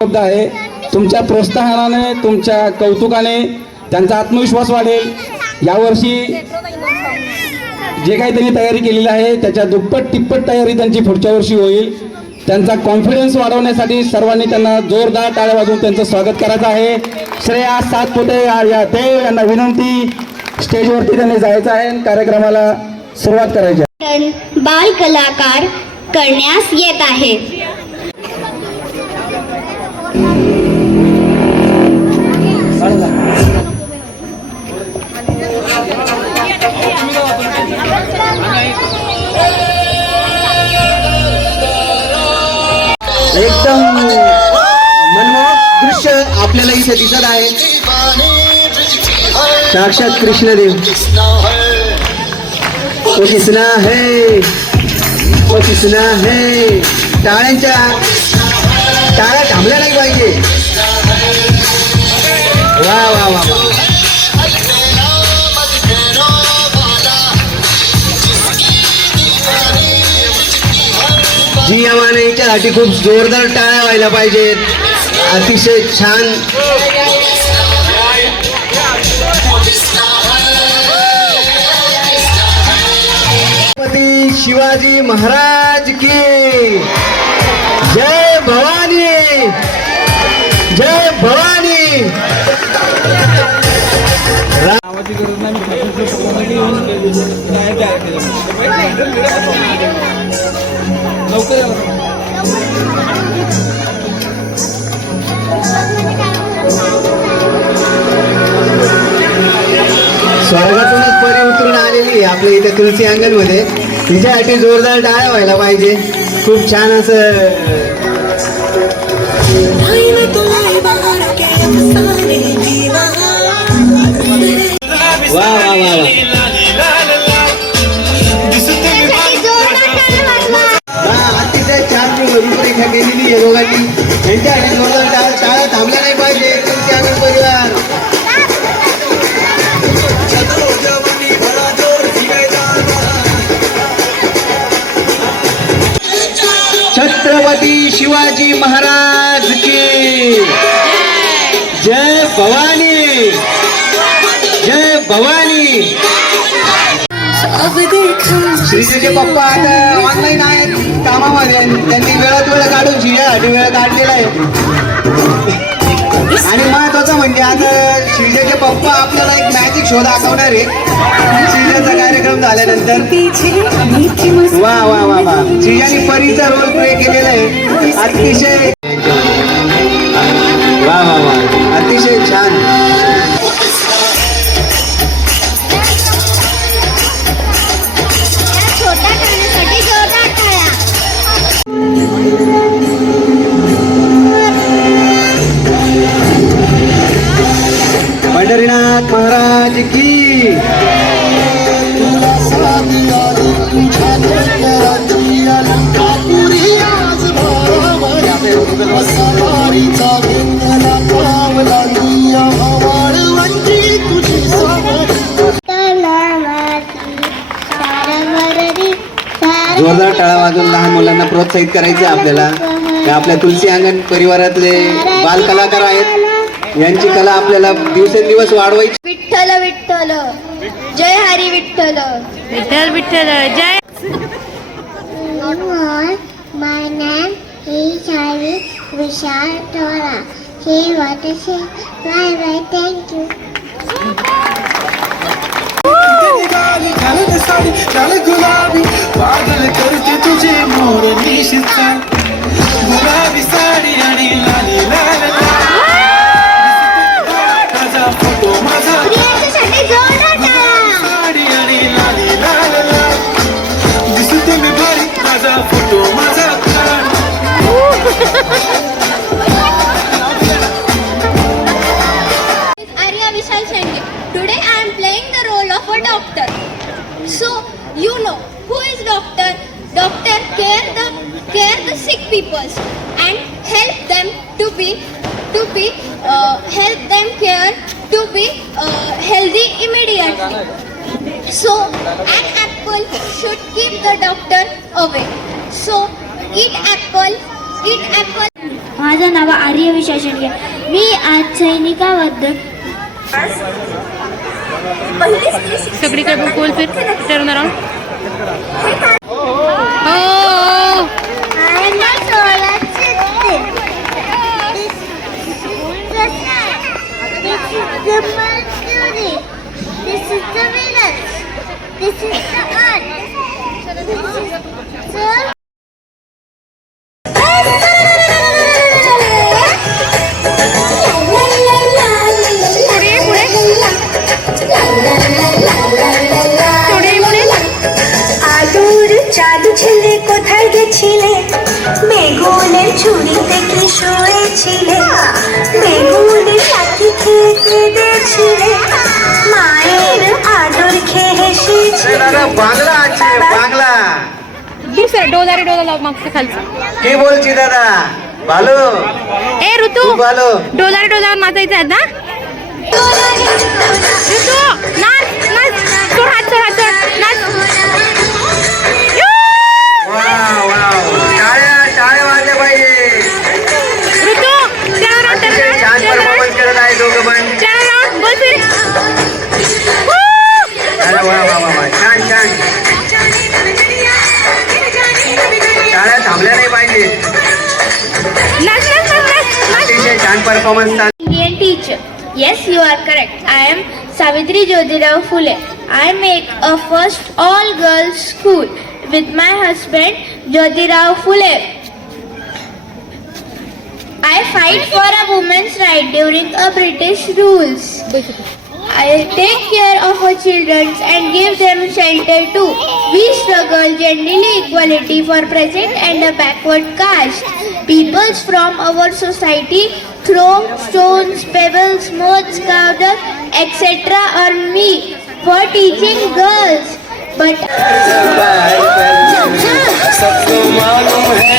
उपलब्ध आहे. तुमच्या प्रोत्साहनाने, तुमच्या कौतुकाने त्यांचा आत्मविश्वास वाढेल. यावर्षी जे काही त्यांनी तयारी केलेली आहे त्याच्या दुप्पट तिप्पट तयारी त्यांची पुढच्या वर्षी होईल. त्यांचा कॉन्फिडन्स वाढवण्यासाठी सर्वांनी त्यांना जोरदार टाळ्या वाजवून त्यांचं स्वागत करायचं आहे. श्रेया सातपुते या देव यांना विनंती, स्टेजवरती त्यांनी जायचं आहे, कार्यक्रमाला सुरुवात करायची आहे. बाल कलाकार करण्यास येत आहे. एकदम मनमोहक दृश्य आपल्याला इथे दिसत आहे. साक्षात कृष्णदेव. वो किसना है, वो किसना है. टाळ्या थांबल्या नाही पाहिजे. वा वा वा वा. जी आम्हाला याच्यासाठी खूप जोरदार टाळ्या व्हायला पाहिजेत. अतिशय छान. छत्रपती शिवाजी महाराज की जय. भवानी जय. भवानी. स्वर्गातूनच परी उतरून आलेली आपल्या इथे तुलसी अंगण मध्ये. तिच्यासाठी जोरदार टाळ्या व्हायला पाहिजे. खूप छान असं. वा वा वा वा. अतिशय छान रूपरेखा केलेली आहे दोघांनी. त्यांच्यासाठी जोरदार टाळ्या थांबल्या नाही पाहिजे. तुलसी अंगण परिवार. छत्रपती शिवाजी महाराज की जय. भवानी जय. भवानी. श्रीजीचे पप्पा आता ऑनलाईन आहेत कामामध्ये. त्यांनी वेळात वेळ काढून श्रीजासाठी वेळ काढलेला आहे. आणि महत्वाचं म्हणजे आता श्रीजाचे पप्पा आपल्याला एक मॅजिक शो दाखवणार आहे श्रीजाचा कार्यक्रम झाल्यानंतर. वा वा वा वा. श्रीजाने परीचा रोल प्ले केलेला आहे. अतिशय वा वा वा. अतिशय छान. पंढरीनाथ महाराज की. जोरदार टाळा वाजवून लहान मुलांना प्रोत्साहित करायचं आपल्याला. आपल्या तुलसी अंगण परिवारातले बाल कलाकार आहेत. यांची कला आपल्याला दिवसेंदिवस वाढवायची. विठ्ठल विठ्ठल जय हरी विठ्ठल. विठ्ठल विठ्ठल जय. My name is Hari Vishal Tora. Say what I say. Bye bye. Thank you. गुलाबी पागल करते तुझे मोरनी शिचा. गुलाबी साडी आणि लाली लाल माझा फोटो. माझा साडी आणि लाली लाल दिसते मी भारी. माझा फोटो माझा. Arya Vishal Shendge. Today I am playing the role of a doctor. So you know who is doctor? Doctor care the sick people and help them to be help them care to be healthy immediately. So an apple should keep the doctor away. So eat apple. माझं नाव आर्य विशा शेंडगे. मी आज सैनिकाबद्दल सगळीकडे बघ, बोल फिर turn around. I am not solar system. This is the Mercury. This is the Venus. This is the Earth. This is the আলোর চাঁদ ছেলে কোথায় গেছিলে বেগুনের ছুরিতে কি শুয়েছিলে বেগুনের সাথে খেয়ে কেঁদেছিলে মায়ের আদর খেয়ে হেসেছিলে দাদা বাংলা আছে বাংলা दुसरं डोलारे डोला लाव मागचं खालचं. কি বলছি দাদা ভালো ए ऋतू, खूप ভালো डोलारे डोलावर नाचायचं आहे ना. ऋतू नाच नाच, सोड हात, सोड हात, सोड नाच. वाव वाव टाळ्या टाळ्या वाजल्या पाहिजे ऋतू turn around, turn अतिशय around, छान turn around, परफॉर्मन्स करत आहे दोघं पण turn around, बोल फिर. अरे वा वा वा वा छान छान टाळ्या थांबल्या नाही पाहिजे नाच नाच नाच नाच नाच. अतिशय छान performance Indian teacher. Yes, you are correct. I am Savitri Jyotirao Phule. I make a first all-girls school with my husband Jyotirao Phule. I fight for a woman's right during a British rules. I take care of our children and give them shelter too. We struggle generally equality for present and a backward caste. Peoples from our society throw stones, pebbles, motes, powder, etc. on me for teaching girls. But सबको मालूम है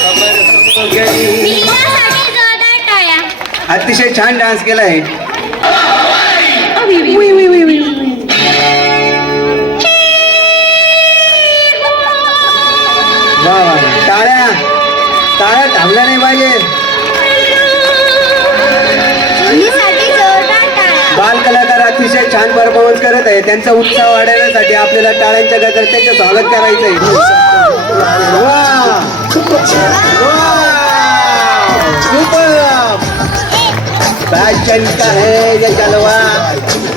खबर हो गई मीनासाठी जोरदार टाळ्या. अतिशय छान डान्स केलाय वा वा टाळ्या टाळ्या थांबल्या नाही पाहिजे मीसाठी जोरदार टाळ्या. बाल कलाकार अतिशय छान परफॉर्मन्स करत आहे त्यांचा उत्साह वाढवण्यासाठी आपल्याला टाळ्यांच्या गजर त्यांचं स्वागत करायचंय वा फॅशन का है ये जलवा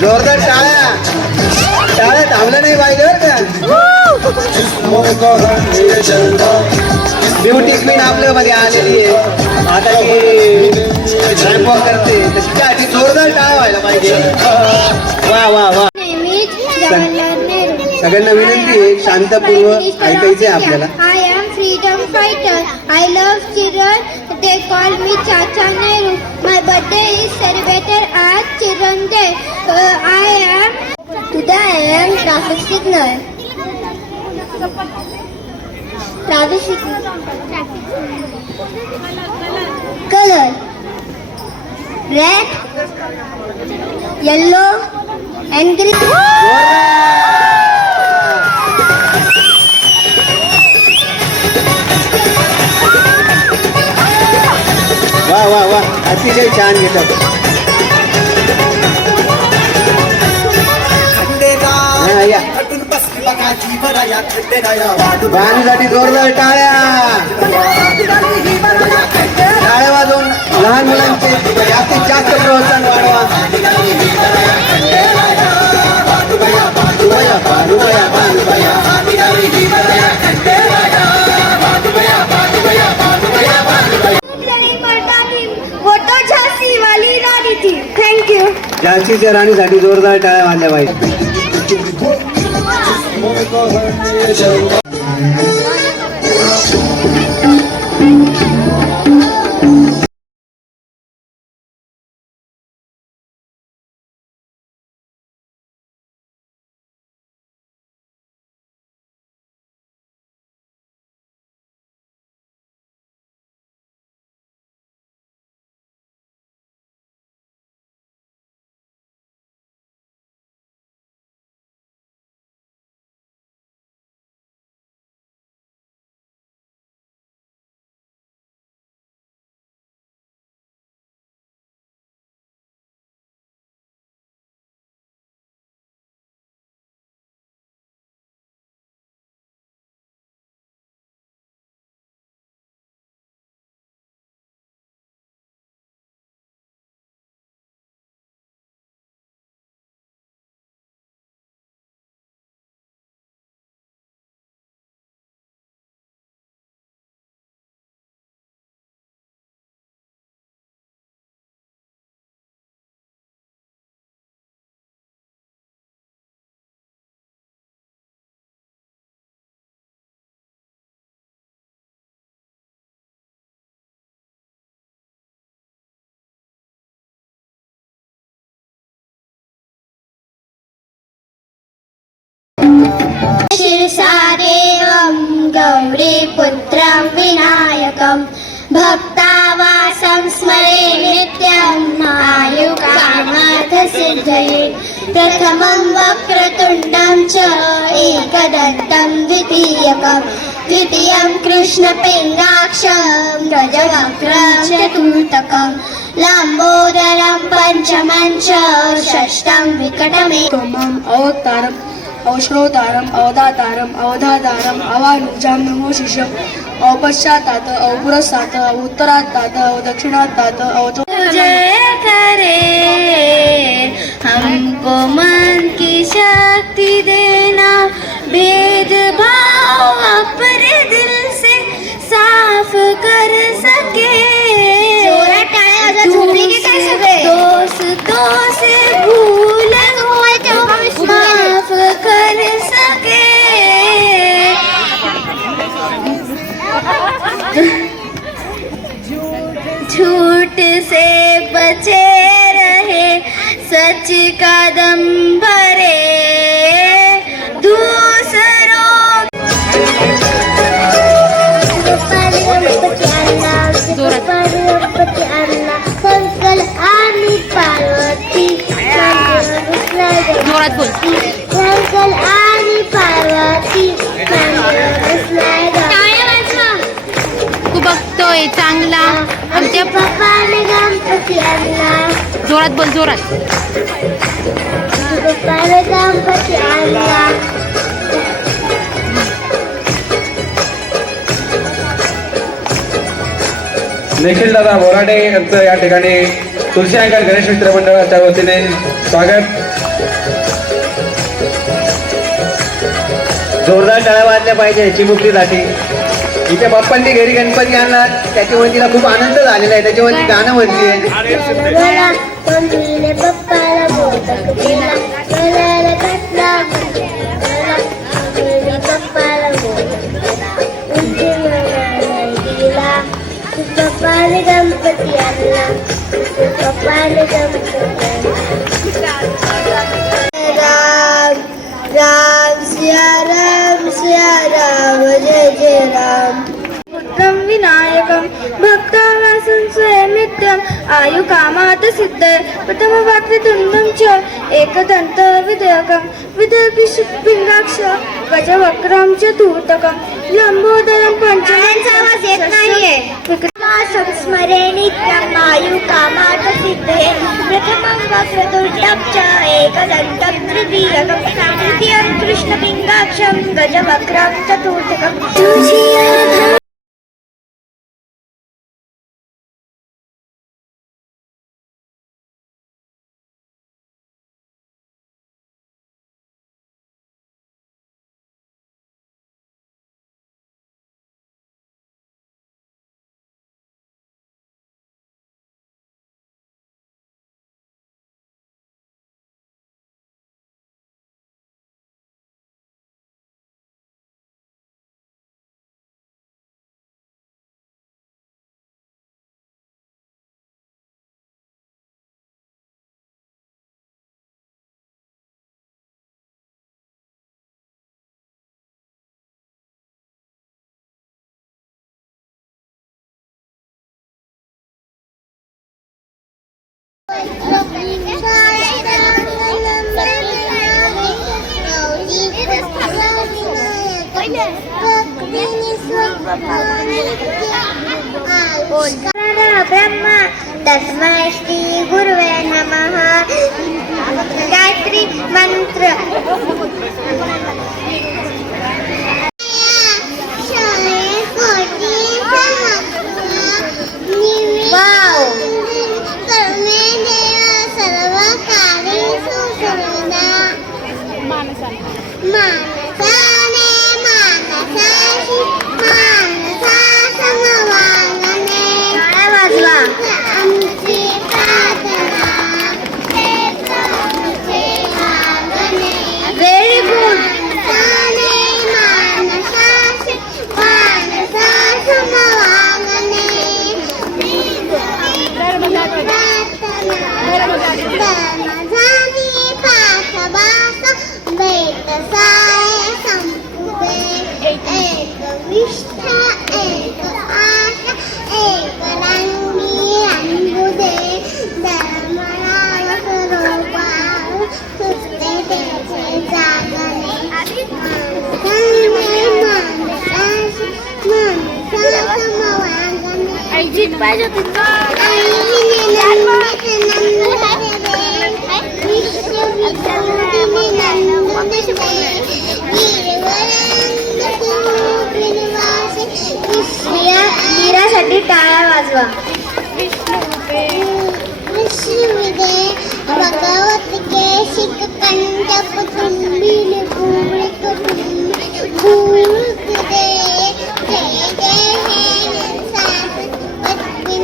जोरदार टाळ्या टाळ्या थांबल्या नाही पाहिजे बरं का ब्युटी क्वीन आपल्या मध्ये आलेली आहे आता ती रॅम्प वॉक करते तर तिच्यासाठी जोरदार टाळ्या व्हायला पाहिजे वा वा वा नेहमीच जवाहरलाल नेहरू. सगळ्यांना विनंती आहे शांतपूर्वक ऐकायचंय आपल्याला I am freedom fighter. I love children. They call me Chacha Nehru. My birthday is celebrated as Children Day. Today I am traffic signal. Traffic signal. Color. Red, yellow, and green. वा वा वा अतिशय छान घेतात हा, या. गाण्यासाठी जोरदार टाळ्या टाळ्या वाजवून लहान मुलांचे जास्तीत जास्त प्रोत्साहन वाढवा थँक्यू. झाशीच्या राणीसाठी जोरदार टाळ्या वाजल्या पाहिजे पुत्रं विनायकं भक्तावासं स्मरे नित्यम् आयुकामार्थसिद्धये प्रथमं वक्रतुण्डं च एकदन्तं द्वितीयं कृष्णपिङ्गाक्षं गजवक्त्रं चतुर्थकं लम्बोदरं पंचमं च षष्ठं विकटमेकमम् अवतारम् अवश्रोतारम् अवधातारम् अवधातारम् अवानुजां नमोशिषम् अवपश्चातात अवपुरस्तात् उत्तरात्तात अवदक्षिणात्तात अवतो जय करे हमको मन की शक्ति देना भेदभाव अपने दिल से साफ कर सके दोस्तों से भूल माफ कर सके झूठ से बचे रहे सच का दम भरे दूसरों शंकर आणि पार्वती जोरात बोल. शंकर आणि पार्वती तू बघतोय चांगला आमच्या पप्पाने गणपती आणला जोरात बोल जोरात. पप्पाने गणपती आणला निखिल दादा बोराडे यांचं या ठिकाणी तुळशी अंकल गणेश मित्र मंडळाच्या वतीने स्वागत. जोरदार टाळ्या वाजल्या पाहिजे चिमुकलीसाठी. इथे बाप्पांनी घरी गणपती आणला त्याच्यामुळे तिला खूप आनंद झालेला आहे, त्याच्यामुळे ती गाणं म्हणते. मम्मीने पप्पाला मोदक दिला करायला घातला मम्मीने पप्पाला मोदक दिला उंची म्हणायला दिला पप्पाने गणपती आणला पप्पाने गणपती राम राम सिया राम जय जय राम पुत्रं विनायकं भक्तावासं स्वयं आयुकामात् सिद्धये प्रथमवाक्यतुण्डं च एकदन्तविधेयकं विधेयपिङ्गाक्ष गजवक्त्रं चतुर्थकं लम्बोदरं पंचमं स्मरे नित्यम् आयुकामात् सिद्धये प्रथमं वक्रतुण्डं च एकदन्तं तृतीयं कृष्णपिङ्गाक्षं गजवक्त्रं चतुर्थकं ब्रह्मा तस्मै श्री गुरुवे नमः. गायत्री मंत्र विष्णु इच्छा एक आशा एक रंगी रंगू दे दरमळा सरोवर सुचते त्याचे जागणे पाहिजे मीरासाठी टाळ्या वाजवा. विश्वविदे भगवत के शिक कंठ कुटुंबील कुंबळे कुटुंबी भूक दे जय जय हे सास पत्नी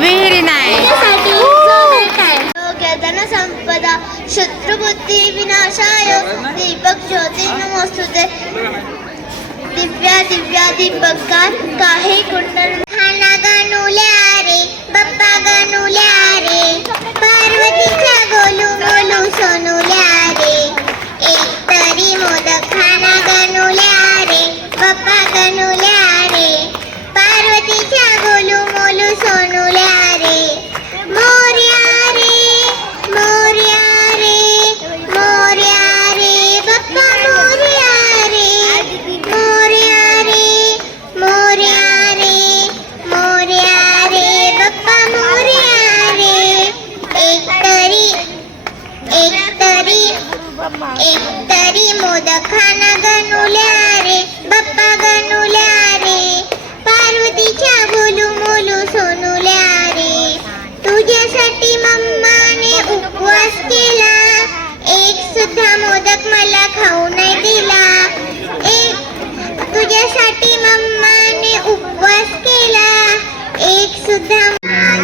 व्हेरी नाईस. संपदा शत्रुबुद्धी विनाशाय दीपक ज्योती नमोस्तुते दिव्या दिव्या दीपकार काही कुंडल खाना गणुल्या रे बाप्पा गणुल्या रे पार्वतीच्या गोलू गोलू सोनुल्या रे एक तरी मोदक खाना गणुल्या रे बाप्पा गणुल्या रे पार्वतीच्या गोलू मोलू सोनुल्या रे मोर्या रे मोर्या रे मोर्या रे बाप्पा मोर्या रे मोर्या रे मोर्या रे मोर्या रे बाप्पा मोर्या रे एक तरी मोदक खाना गणुल्या रे बाप्पा गणुल्या रे पार्वतीच्या बोलू मोलू सोनुल्या रे तुझ्यासाठी मम्माने उपवास केला एक सुद्धा मोदक मला खाऊ नाही दिला एक तुझ्यासाठी मम्माने उपवास केला एक सुद्धा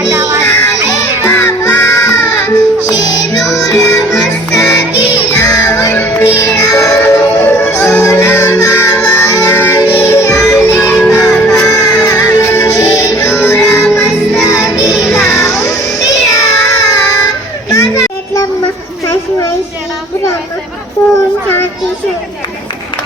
आले बाबा शेणूर मस्त केला वंदिरा सोना मावळाली आले बाबा शेणूर मस्त केला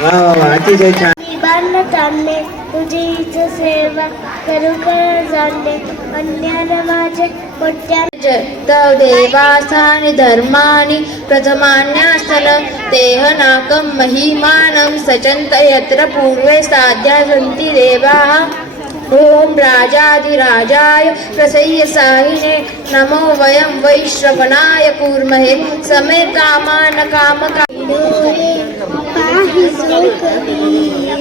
वा वा वा अतिशय छान. बांधणं चालले तुझीच सेवा करू कर जाणले अन्यान माझे कोट्या तव देवास्थानि धर्माणि प्रथमान्यास्थल तेहनाकं महिमानं सचन्त यत्र पूर्वे साध्या सन्ति देवाः. ओम राजाधिराजाय प्रसह्य साहिने नमो वयं वैश्रवणाय कूर्महे समे कामान कामका. पाहि जो कबीर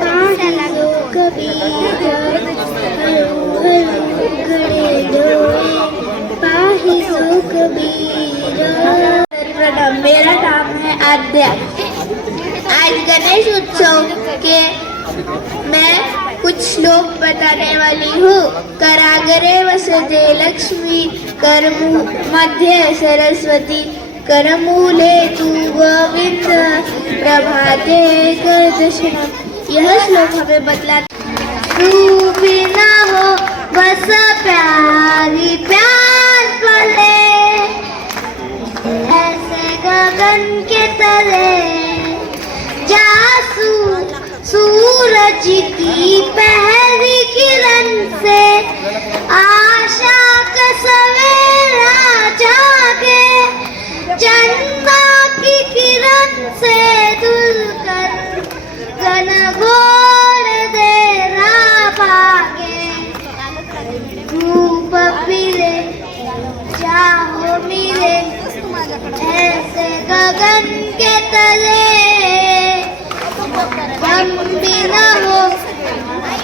पाहि जो कबीर गड़े डोळे पाहि जो कबीर. सर्वप्रथम मेरा नाम है आद्या. आज गणेश उत्सव के मैं कुछ श्लोक बताने वाली हूँ. कराग्रे वसते लक्ष्मी करमू मध्य सरस्वती करमूले तू गोविंद प्रभाते कर दर्शनम. यह श्लोक हमें बतला तू बिना हो बस प्यारी प्यार पले ऐसे गगन के तले जासू सूरज की पहली किरण से आशा का सवेरा जागे चंदा की किरण से दुलकर घनघोर देरा भागे. धूप मिले चाहो मिले ऐसे गगन के तले हम बिना हो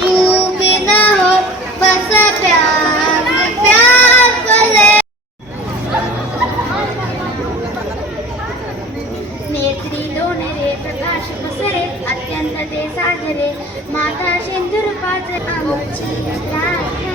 तू बिना हो बस प्यार प्यार पले. नेत्री लोणरे प्रकाश पसरे अत्यंत ते सागरे माता सिंधुर पाच आमची राख